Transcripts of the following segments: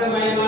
మార్గమైన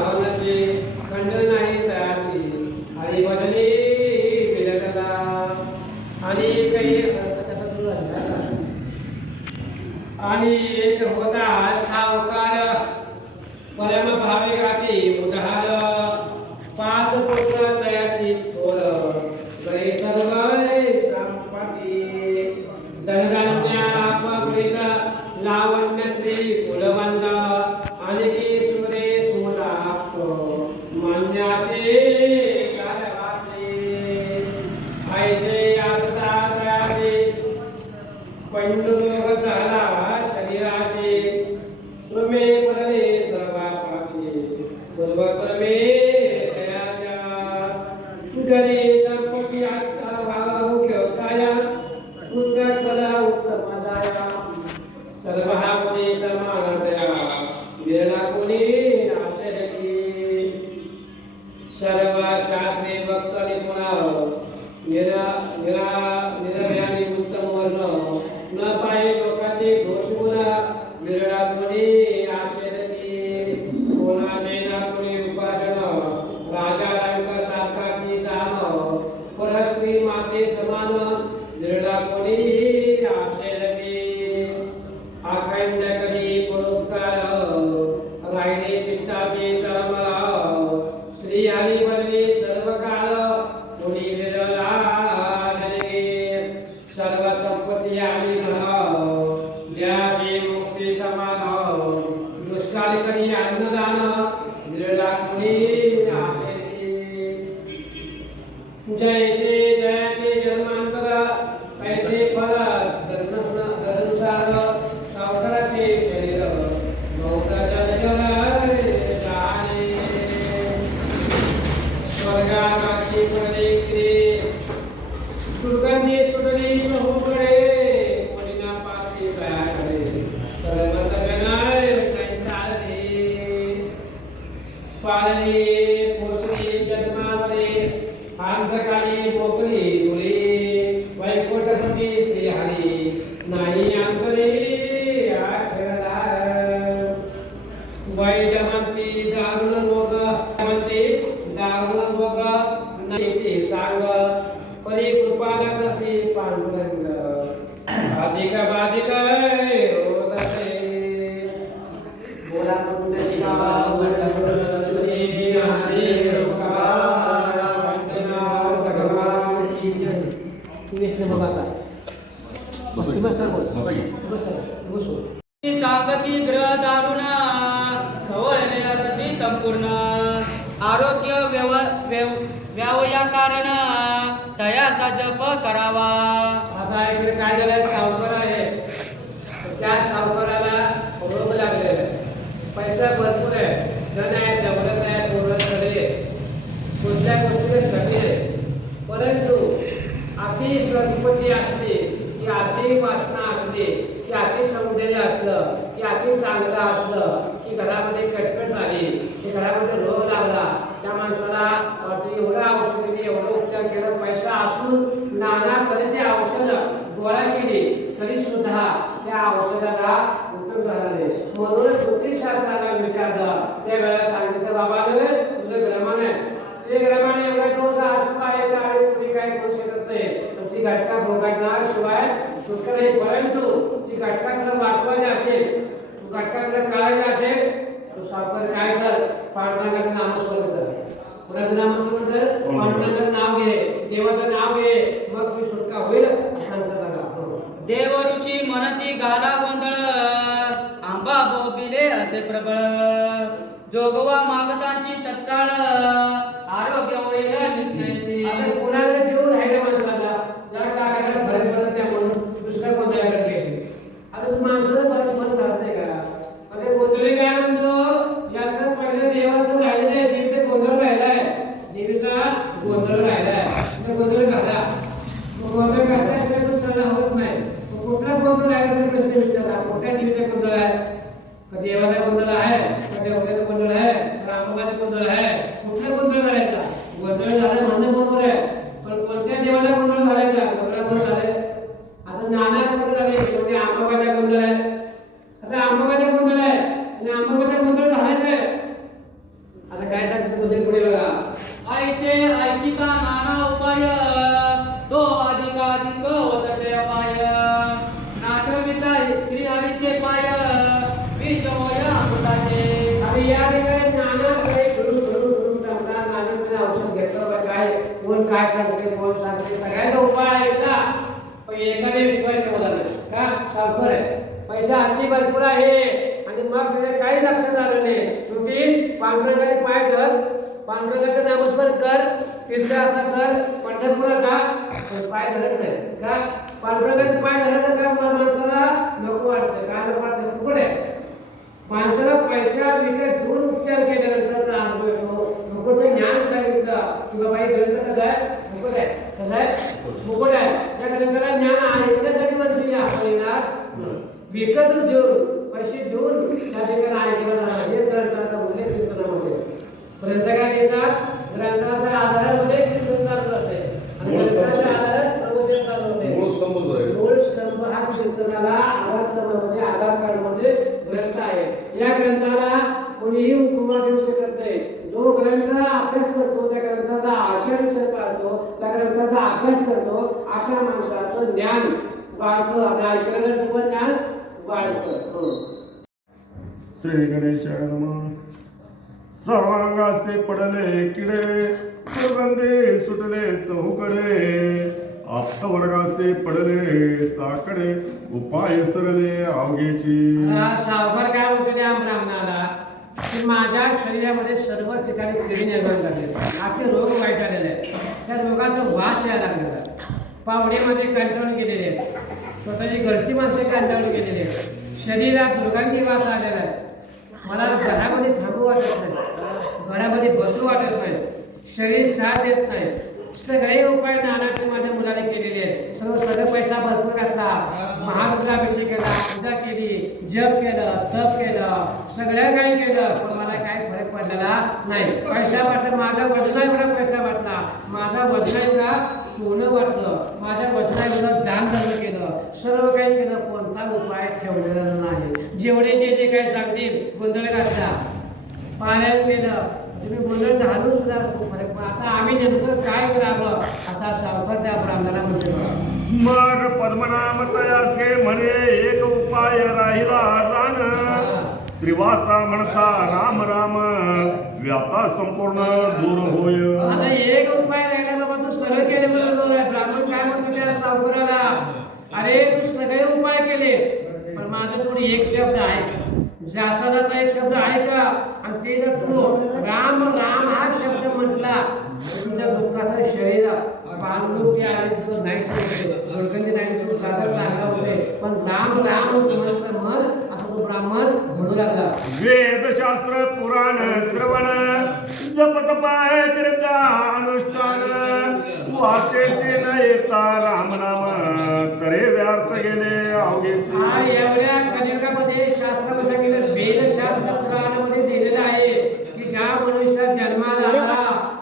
आणि एक होता भरपूर आहे. आणि मग त्याच्या काही लक्षात आलं नाही. शेवटी पांडुरंगाने पाय धर. पांडुरंगाचं नामस्मरण कर. तीर्थयात्रा कर. पंढरपुरा जा. पाय धरत नाही. का? पांडुरंगाचे पाय धरायचं का माणसाला नको वाटतं काय नको वाटतं फुकट आहे. माणसाला पैसा विकत घेऊन उपचार केल्यानंतर अनुभव येतो. फुकटचं ज्ञान सांगितलं की बाबा हे ग्रंथ कसं आहे? फुकट आहे. कसं आहे? फुकट आहे. त्या ज्ञान ऐकण्यासाठी माणसं आपण येणार विकत घेऊन पैसे देऊन त्या ठिकाणी ऐकलं जाणार हे ग्रंथाचा उल्लेख कीर्तनामध्ये ग्रंथ काय देतात? ग्रंथाच्या आधारामध्ये कीर्तन चालू असते आणि मूळ स्तंभ. ग्रंथाच्या आधारात प्रवचन चालू होते मूळ स्तंभच आहे मूळ स्तंभ हा कीर्तनाला आधार स्तंभामध्ये आधार कार्डमध्ये ग्रंथ आहे या ग्रंथाला कोणीही उपमा देऊ शकत नाही जो ग्रंथ अभ्यास करतो त्या ग्रंथाचा आचरण पाळतो त्या ग्रंथाचा अभ्यास करतो अशा माणसाचं ज्ञान वाढतं आणि ऐकण्याचं सुद्धा ज्ञान वाढतं हो. श्री गणेशाय नम. सर्वांगासे पडले किडे सुगंधे सुटले चौकडे. आप्तवर्गासे पडले साकडे उपाय सरले अवघेची. आता काय म्हणतो त्या ब्राह्मणाला? की माझ्या शरीरामध्ये सर्व ठिकाणी किडी निर्माण झाले. आखे रोग वाईट आलेले आहेत. त्या रोगाचा वास यायला लागलेला पावडीमध्ये कंटाळून गेलेले आहेत. स्वतःची घरची माणसे कंटाळून गेलेली आहेत. शरीरात दुर्गांची वास आलेला आहे. मला घरामध्ये थांबू वाटत नाही. घरामध्ये बसू वाटत नाही. शरीर साथ येत नाही. सगळे उपाय नानाचे माझ्या मुलाने केलेले आहेत. सर्व सगळं पैसा भरपूर घातला महारुद्राभिषेक केला पूजा केली जप केलं तप केलं. सगळं काही केलं पण मला काही फरक पडलेला नाही. पैसा वाटला माझा वजना एवढा पैसा वाटला. माझा वजना एवढा सोनं वाटलं. माझ्या वजना एवढं दान धर्म केलं. सर्व काही केलं कोणता उपाय ठेवलेला नाही. जेवढे जे जे काही सांगतील गोंधळ घातला पाण्यात गेलं तुम्ही गोंधळ घालून सुद्धा फरक पण आता आम्ही नेमकं काय करावं असा सावकार त्या ब्राह्मणाला म्हणतो मग पद्मनाम तयासे म्हणे एक उपाय राहिला जाण. त्रिवाचा म्हणता राम राम. व्यापा संपूर्ण दूर होय. आता एक उपाय राहिला बाबा तू सगळं केले म्हणून. ब्राह्मण काय म्हणतो त्या सावकाराला? अरे तू सगळे उपाय केले पण माझं थोडी एक शब्द आहे जाता जाता एक शब्द आहे का आणि ते जर तू राम राम हा शब्द म्हटला तुझ्या दुःखाचं शरीर पांडुरूप आहे तुझं नाही सांगते नाही तू साधा चांगला होते. पण राम राम म्हटलं मन असं तो ब्राह्मण म्हणू लागला. वेदशास्त्र पुराण श्रवण जपत पाय अनुष्ठान. वाचेसे न येता राम तरे व्यर्थ गेले अवघेचे एवढ्या कलियुगामध्ये शास्त्रामध्ये सांगितलं वेदशास्त्र पुराणामध्ये दिलेलं आहे की ज्या मनुष्या जन्माला आला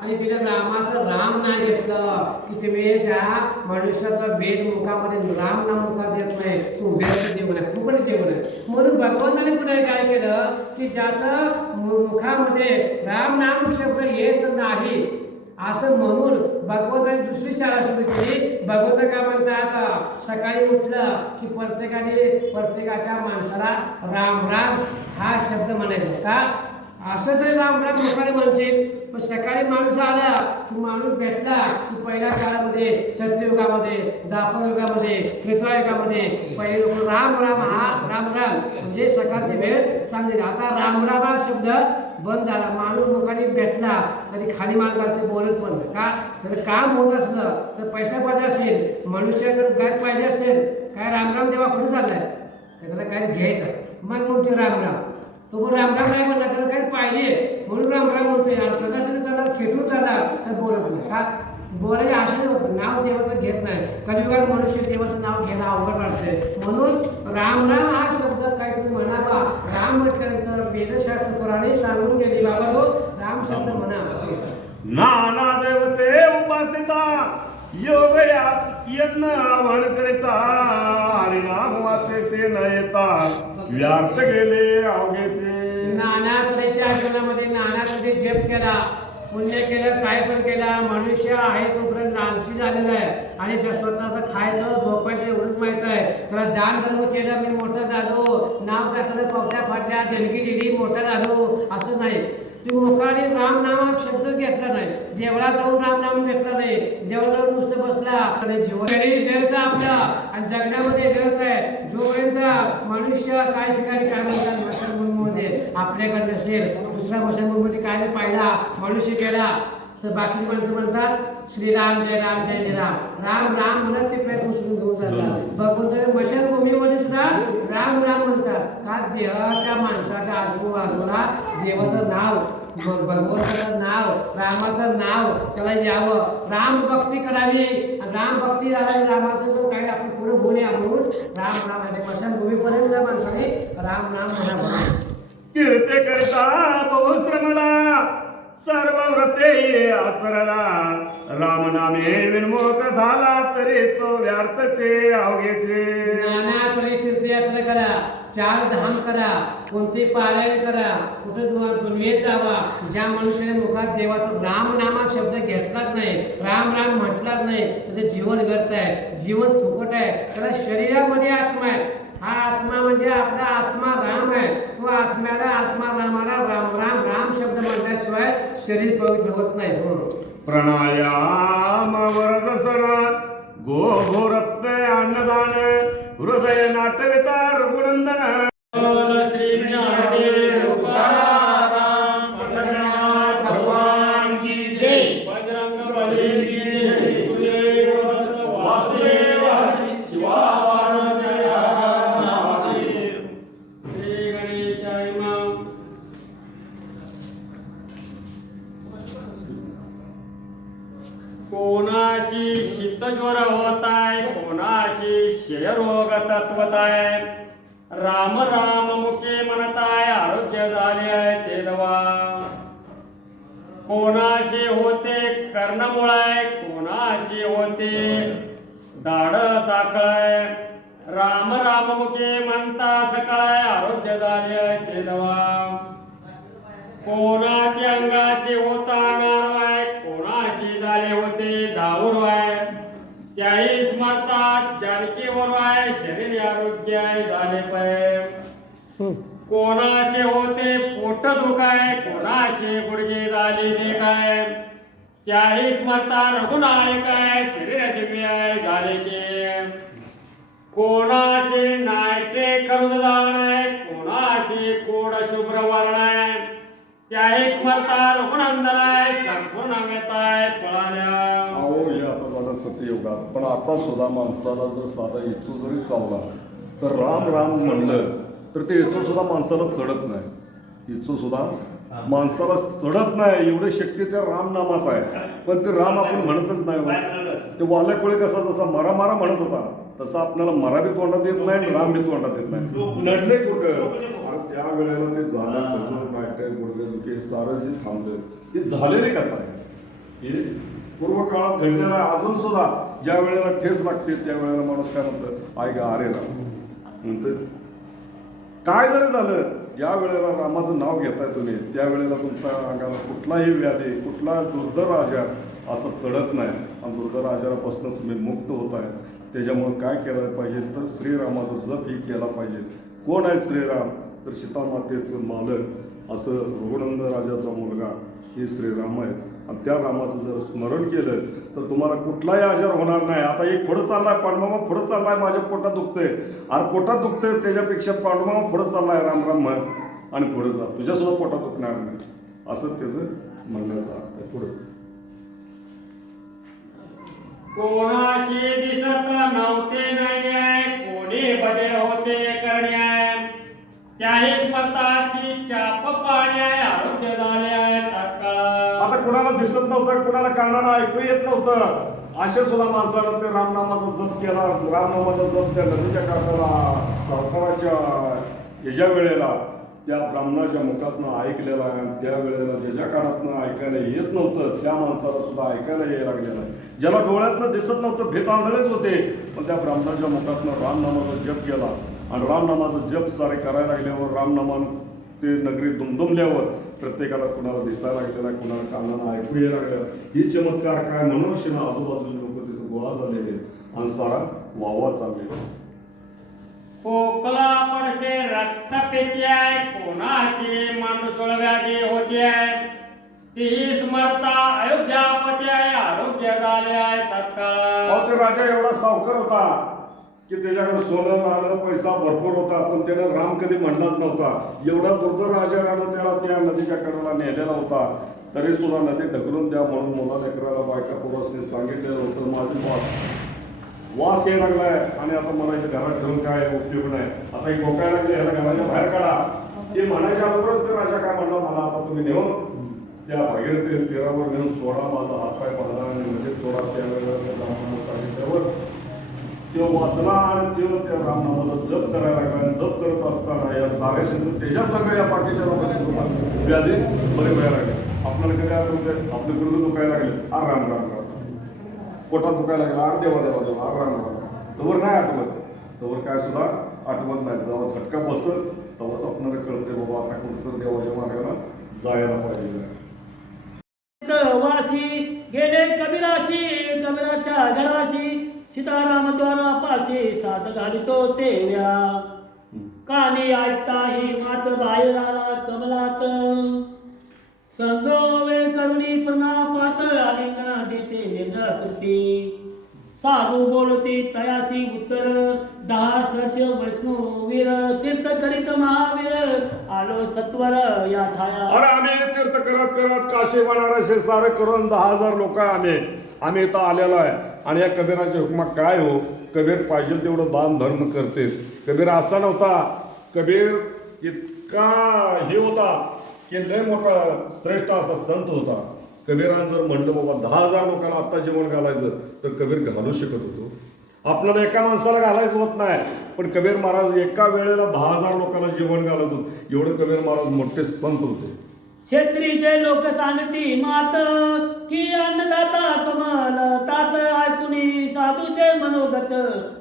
आणि तिने रामाचं राम घेतलं की तुम्ही त्या मनुष्याचा वेद मुखामध्ये राम मुखात देत नाही. तू व्यर्थ जीवन आहे फुकट जीवन आहे. म्हणून भगवंताने पुन्हा काय केलं की ज्याचं मुखामध्ये राम नाम शब्द येत नाही असं म्हणून भगवंताने दुसरी शाळा सुरू केली. भगवंत काय म्हणतात? सकाळी उठलं की प्रत्येकाने प्रत्येकाच्या माणसाला राम राम हा शब्द म्हणायचा का? असं तरी राम राम लोकांनी म्हणतील पण सकाळी माणूस आला की माणूस भेटला की पहिल्या काळामध्ये सत्ययुगामध्ये दापर युगामध्ये त्रेतायुगामध्ये पहिले लोक राम राम हा राम राम. म्हणजे सकाळची वेळ चांगली आता राम राम हा शब्द बंद झाला माणूस लोकांनी भेटला तरी खाली माल घालते बोलत पण का? जर काम होत असलं तर पैसा पाहिजे असेल मनुष्याकडे काय पाहिजे असेल काय रामराम देवा कुठे चाललाय? त्याला काय घ्यायचं? मग म्हणतो रामराम. तो पण रामराम नाही म्हणला त्याला काही पाहिजे? म्हणून रामराम म्हणतोय आणि सदा सदा चालला खेटून चालला तर बोलत नाही. का? बोलायचे असे नाव देवाचं घेत नाही. कलियुगात मनुष्य देवाचं नाव घ्यायला अवघड वाटतंय. म्हणून रामराम हा शब्द काहीतरी म्हणावा म्हणा बा. राम म्हटल्यानंतर वेदशास्त्र पुराणे सांगून गेली बाबा हो रामचंद्र म्हणा नाना देवते उपासिता योग या- यज्ञ आव्हान करिता हरिनाम वाचेसे न येता व्यर्थ गेले अवघेचे. नाना तऱ्हेच्या जीवनामध्ये नाना तऱ्हे जप केला. पुण्य केलं काय पण केला मनुष्य आहे तोपर्यंत लालची झालेला आहे. आणि त्या स्वतःचं खायचं झोपायचं एवढंच माहीत आहे. त्याला दान धर्म केलं मी मोठं झालो. नाव टाकलं पवट्या फाटल्या जलगी दिली मोठा झालो. असं नाही. तू लोकांनी राम नाम शब्दच घेतला नाही. देवळात जाऊन राम नाम घेतला नाही. देवळात जाऊन नुसतं बसला. आणि जीवन व्यर्थ आपलं. आणि जगण्यामध्ये व्यर्थ आहे. जोपर्यंत मनुष्य काही ठिकाणी काय म्हणतात आपल्याकडे नसेल. दुसऱ्या मशानभूमीमध्ये काय पाहिला मनुष्य गेला तर बाकी माणसं म्हणतात श्रीराम जय राम जय जय राम राम राम म्हणत ते प्रयत्न उचलून घेऊन जातात भगवंत मशानभूमीमध्ये सुद्धा राम राम म्हणतात का देवाच्या माणसाच्या आजूबाजूला देवाचं नाव भगवंताचं नाव रामाचं नाव त्याला यावं राम भक्ती करावी आणि राम भक्ती झाली रामाचं जो काही आपण पुढे नये म्हणून राम राम आहे मशानभूमीपर्यंत माणसाने राम राम म्हणावं कीर्ते करता बहुश्रमला सर्व व्रते आचरला. राम नामे विनमोक झाला तरी तो व्यर्थचे अवघेचे. नाना तीर्थयात्रा करा चार धाम करा कोणते पारायण करा कुठे दुनिये जावा. ज्या मनुष्याने मुखात देवाचा राम नामा शब्द घेतलाच नाही राम राम म्हटलाच नाही त्याचं जीवन व्यर्थ आहे जीवन फुकट आहे त्याला शरीरामध्ये आत्मा आहे. हा आत्मा म्हणजे आपला आत्मा आहे तो आत्म्याला आत्मा रामाला राम राम राम शब्द म्हणल्याशिवाय शरीर पवित्र होत नाही. हो. प्राणायाम वरदसन गोभोरत्न अन्नदान हृदय नाटविता रघुनंदन. आहे राम राम मुखे म्हणत आरोग्य झाले आहे ते दवा कोणाशी होते कर्णमुळाय कोणाशी होते दाड साखळ राम राम मुखे म्हणता सकाळ आरोग्य झाले आहे ते दवा कोणाचे अंगाशी होता नारवाय कोणाशी झाले होते धावूर आहे त्याही जानकीवर आहे शरीर आरोग्य आहे झाले पाय कोणाशी होते पोट दुखाय कोणाशी गुडघे झाले काय त्याही स्मरता रघुनायक आहे शरीर दिव्य आहे झाले की कोणाशी नाट्य करुज जाणे कोणाशी कोड शुभ्र वर्णाय. त्याही स्मरता रुग्णंदनाय संपूर्ण युगात पण आता सुद्धा माणसाला जर साधा इच्छू जरी चावला तर राम राम म्हणलं तर ते इच्छू सुद्धा माणसाला चढत नाही. इच्छू सुद्धा माणसाला चढत नाही. एवढे शक्य त्या रामनामात आहे. पण ते राम आपण म्हणतच नाही हो. ते वाल्याकुळे कसा जसा मारा मारा म्हणत होता तसा आपल्याला मरा बी तोंडात येत नाही आणि राम बी तोंडात येत नाही. नडले कुठं? त्या वेळेला ते झालं कसं नाट्य गुडघे दुखे सारं जे थांबलं ते झालेले कथा आहे पूर्व काळात घडलेला अजून सुद्धा ज्या वेळेला ठेस लागते त्या वेळेला माणूस काय म्हणतं आय गा अरे राम. म्हणतं काय जरी झालं ज्या वेळेला रामाचं नाव घेताय तुम्ही त्यावेळेला तुमच्या अंगाला कुठलाही व्याधी कुठला दुर्धर आजार असं चढत नाही. आणि दुर्धर आजारापासून तुम्ही मुक्त होत आहे. त्याच्यामुळं काय केलं पाहिजे तर श्रीरामाचा जप ही केला पाहिजे. कोण आहे श्रीराम? तर सीतामातेचं मालक असं रघुनंद राजाचा मुलगा हे श्रीराम आहेत. आणि त्या रामाचं जर स्मरण केलं तर तुम्हाला कुठलाही आजार होणार नाही. आता एक पुढं चाललाय पांडुमामा पुढं चाललाय माझ्या पोटात दुखतंय. आणि पोटात दुखतंय त्याच्यापेक्षा पांडुमामा पुढं चाललाय राम राम म्हण. आणि पुढे जा. तुझ्यासुद्धा पोटात दुखणार नाही. असं त्याचं म्हणण्याचा अर्थ आहे. पुढे. कोणाशी दिसत नव्हते नाही कोणी बदल होते करण्याय त्याही स्वतःची चाप पाण्याय आरोग्य झाले आहे तात्काळ. आता कुणाला दिसत नव्हतं कुणाला कानाला ऐकू येत नव्हतं. अशा सुद्धा माणसाला ते रामनामाचा जप केला रामनामाचा जप त्या नदीच्या काठाला सावकाराच्या याच्या वेळेला त्या ब्राह्मणाच्या मुखातनं ऐकलेला आहे आणि त्या वेळेला ज्याच्या कानातनं ऐकायला येत नव्हतं त्या माणसाला सुद्धा ऐकायला यायला लागलेलं. आहे ज्याला डोळ्यातनं दिसत नव्हतं भेट आंधळेच होते पण त्या ब्राह्मणाच्या मुखातनं रामनामाचा जप केला. आणि रामनामाचा जप सारे करायला लागल्यावर रामनामानं ते नगरी दुमदुमल्यावर प्रत्येकाला कुणाला दिसायला लागलेला आहे, कुणाला कानाला ऐकू यायला लागलेला आहे. ही चमत्कार काय म्हणून शिना आजूबाजूचे लोक तिथे गोळा झालेले. आणि सारा वावा चाललेला. खोकला पडसे रक्त आहे कोणाशी माणूसळ व्याधी होते तीही स्मरता अयोध्यापती आहे आरोग्य झाले आहे तात्काळ राजा एवढा सावकार होता की त्याच्याकडे सोनं नाणं पैसा भरपूर होता पण त्याला राम कधी म्हणलाच नव्हता. एवढा दुर्धर राजानं त्याला त्या नदीच्या कडेला नेलेला होता. तरी सुद्धा नदी ढकलून द्या म्हणून मुला लेकराला बायका पुरसने सांगितलेलं होतं माझी वास वास यायला लागलाय आणि आता मला इथे घरात ठेवून काय उपयोग नाही. आता एक गोकायला लागले ह्याला घराच्या म्हणजे बाहेर काढा. ते म्हणायच्या अगोदरच ते राजा काय म्हणला मला आता तुम्ही नेऊन त्या भागीरथी तीरावर नेऊन सोडा माझा हात पाय पडला आणि म्हणजे सोडा त्यावेळेला तो वाचला आणि तो त्या रामनामाचा जप करायला लागला आणि जप करत असताना या साऱ्या शत्रू त्याच्या सगळ्या या बाकीच्या लोकांची सुद्धा व्याधी बरे व्हायला लागले. आपल्याला कधी आलं म्हणजे आपले गुडघे दुखायला लागले. आ राम राम राम. पोटात दुखायला लागला. आर देवा देवा देवा आर राम राम तवर नाही आठवत तवर काय सुद्धा आठवत नाही. जेव्हा झटका बसत तेव्हाच आपल्याला कळते बाबा आता कुठं देवाच्या मार्गाला जायला पाहिजे वासी गेले कबीराशी कबीराच्या घराशी सीताराम असे पाशी साथ घालितो तेव्या. कानी ऐकता ही मात बाहेर आला कमलात संजोवे करुणी प्रणा पातळ आलिंगना देते निर्धकती साधू बोलते तयासी उत्तर. दहा सर्ष वैष्णवीर तीर्थ करीत महावीर. आलो सत्वर या छाया अरे आम्ही तीर्थ करत करत काशी बनारस हे सारे करून दहा हजार लोक आहे आम्ही. आम्ही इथं आलेलो आहे. आणि या कबीराच्या हुकमा काय हो? कबीर पाहिजे तेवढं दान धर्म करते कबीर असा नव्हता. कबीर इतका हे होता की लय मोठा श्रेष्ठ असा संत होता. कबीरान जर म्हणलं बाबा दहा हजार लोकांना आत्ता जेवण घालायचं तर कबीर घालू शकत होतो. आपल्याला एका माणसाला घालायचं होत नाही. पण कबीर महाराज एका वेळेला दहा हजार लोकांना जेवण घालत होते. एवढं कबीर महाराज मोठे संत होते. क्षेत्रीचे लोक सांगती मात की अन्नदाता तुम्हाला तात ऐकून साधूचे मनोगत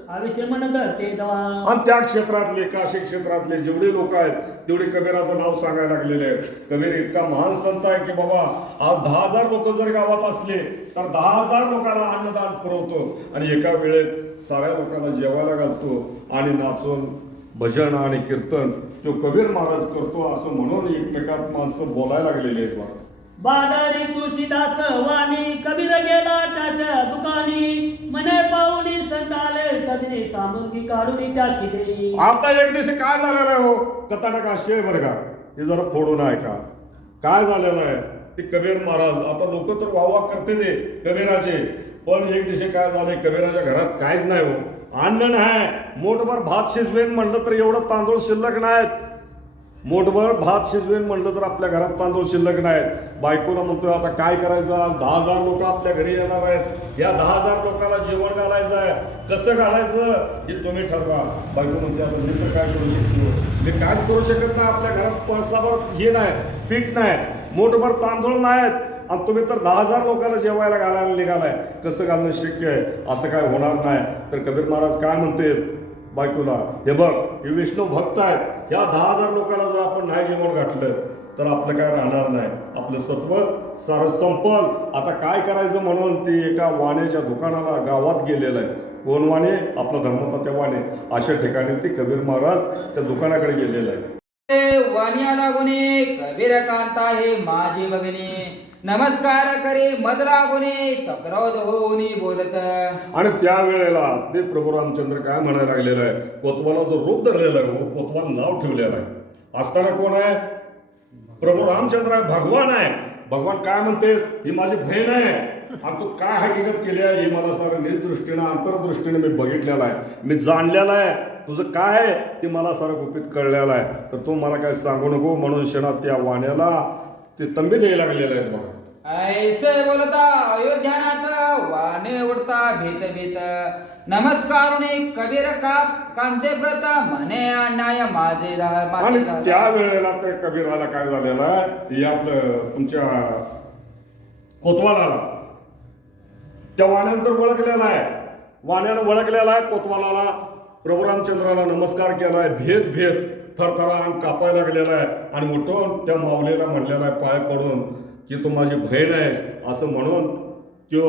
आविष्य म्हणत ते जवा. आणि त्या क्षेत्रातले काशी क्षेत्रातले जेवढे लोक आहेत तेवढे कबीराचं नाव सांगायला लागलेले आहेत. कबीर इतका महान संत आहे की बाबा आज दहा हजार लोक जर गावात असले तर दहा हजार लोकांना अन्नदान पुरवतो. आणि एका वेळेत साऱ्या लोकांना जेवायला घालतो आणि नाचून भजन आणि कीर्तन तो कबीर महाराज करतो असं म्हणून एकमेकात माणसं बोलायला लागलेली आहेत बादारी बाजारी तुळशीदास वाणी कबीर गेला त्याच्या दुकानी. मने पाहुणी संताले सजनी सामुग्री काढून त्या शिकली. आता एक दिवशी काय झालेलं आहे हो? कथानक अशी आहे बरं का? हे जरा फोडून ऐका. काय झालेलं आहे? ते कबीर महाराज आता लोक तर वाहवा करते ते कबीराचे. पण एक दिवशी काय झाले कबीराच्या घरात काहीच नाही हो. अन्न नाही. मोठभर भात शिजवेन म्हणलं तर एवढं तांदूळ शिल्लक नाहीत. मोठभर भात शिजवेन म्हणलं तर आपल्या घरात तांदूळ शिल्लक नाहीत. बायकोला म्हणतोय आता काय करायचं? दहा हजार लोक आपल्या घरी येणार आहेत. या दहा हजार लोकांना जेवण घालायचं आहे कसं घालायचं? हे तुम्ही ठरवा. बायको म्हणते आता मी तर काय करू शकतो? मी कायच करू शकत नाही. आपल्या घरात पळसाभर हे नाही पीठ नाही मोठभर तांदूळ नाहीत. आणि तुम्ही तर दहा हजार लोकांना जेवायला घालायला निघालाय. कसं घालणं शक्य आहे? असं काय होणार नाही. तर कबीर महाराज काय म्हणते बायकोला हे बघ हे विष्णू भक्त आहेत. या दहा हजार लोकांना जर आपण नाही जेवण घातलं तर आपलं काय राहणार नाही. आपलं सत्व सारं संपल. आता काय करायचं म्हणून ती एका वाण्याच्या दुकानाला गावात गेलेलं आहे. कोण वाणे? आपलं धर्मता वाणे. अशा ठिकाणी ते कबीर महाराज त्या दुकानाकडे गेलेलं आहे. वानिया लागून कबीर कांता हे माझी बघणे नमस्कार करे मदला गुणे सक्रोध होऊनी बोलत. आणि त्या वेळेला ते प्रभू रामचंद्र काय म्हणायला लागलेलं आहे? कोतवाला जो रूप धरलेला आहे हो कोतवाल नाव ठेवलेलं आहे. असताना कोण आहे? प्रभू रामचंद्र आहे भगवान आहे. भगवान काय म्हणते? ही माझी बहीण आहे. आणि तू काय हकीकत केली आहे? हे मला सारं निर्दृष्टीनं अंतरदृष्टीने मी बघितलेलं आहे. मी जाणलेलं आहे. तुझं काय आहे? ते मला सारं गुपित कळलेलं आहे. तर तू मला काय सांगू नको म्हणून क्षणात त्या वाण्याला ते तंबी द्यायला लागलेले आहेत बघा. ऐसे बोलता अयोध्यानाथ वाने उडता भीत भीत. नमस्कारुने कबीर का कांते व्रत म्हणे अन्याय माझे आणि. त्या वेळेला त्या कबीराला काय झालेलं हे आपलं तुमच्या कोतवालाला. त्या वाण्यानंतर ओळखलेला आहे. वाण्यानं ओळखलेला आहे कोतवालाला. प्रभू रामचंद्राला नमस्कार केला आहे भेद भेद. थरथरा अंग कापायला लागलेला आहे आणि उठून त्या माऊलीला म्हणलेला आहे पाय पडून की तू माझी बहीण आहे असं म्हणून त्यो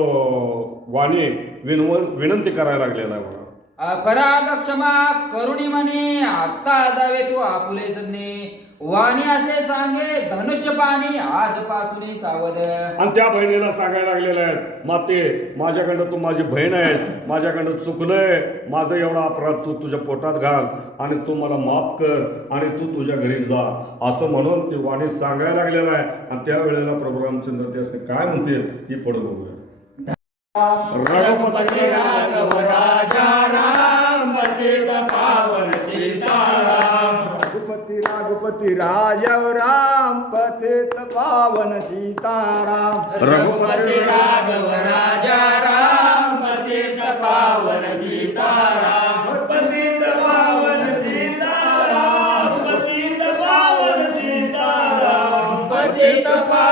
वाणी विनव विनंती करायला लागलेला आहे मला अपराध क्षमा करुणी म्हणे आत्ता जावे तू आपुले सज्ञे वाणी असे सांगे धनुष्य पाणी आजपासून सावध. आणि त्या बहिणीला सांगायला लागलेलं आहे माते माझ्याकडं तू माझी बहीण आहे माझ्याकडं चुकलंय माझं एवढा अपराध तू तुझ्या पोटात घाल आणि तू मला माफ कर आणि तू तुझ्या घरी जा. असं म्हणून ते वाणी सांगायला लागलेलं आहे. आणि त्यावेळेला प्रभू रामचंद्र त्यासने काय म्हणते ही पुढे बघूया. राघुपती राजव राम पतित पावन सीताराम. रघुपती राघव राजा राम पतित पावन सीताराम. पतित पावन सीताराम पतित पावन सीताराम. पतित पावन